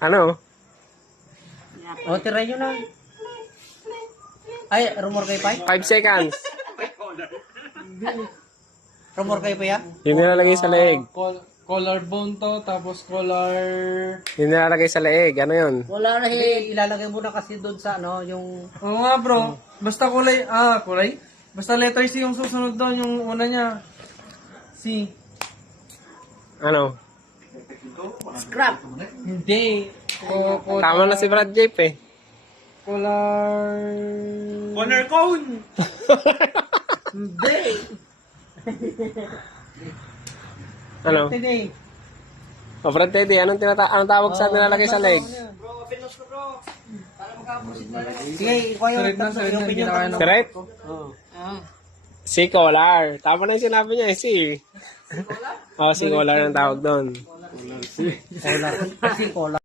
Ano? O, tirayin nyo na. Ay, rumor kayo pa? 5 seconds. Rumor kayo pa ya? Yung nilalagay sa leeg. Collarbone to, tapos collar... Yung nilalagay sa leeg. Ano yun? Wala na ilalagay mo na kasi doon sa ano, yung... Oo nga bro, basta kulay, kulay? Basta letter C yung susunod doon, yung una niya. C. Ano? Scrap. Hindi. Tama na si Brad Jape eh. Collar... Corner cone! Hindi. Ano? Today. O Brad Teddy, anong tawag sa nilalagay sa leeg? Sige, ikaw yung opinion ko. Correct? Si collar. Tama na yung sinabi niya eh, si. Si collar ang tawag doon. Collar. Kasi collar.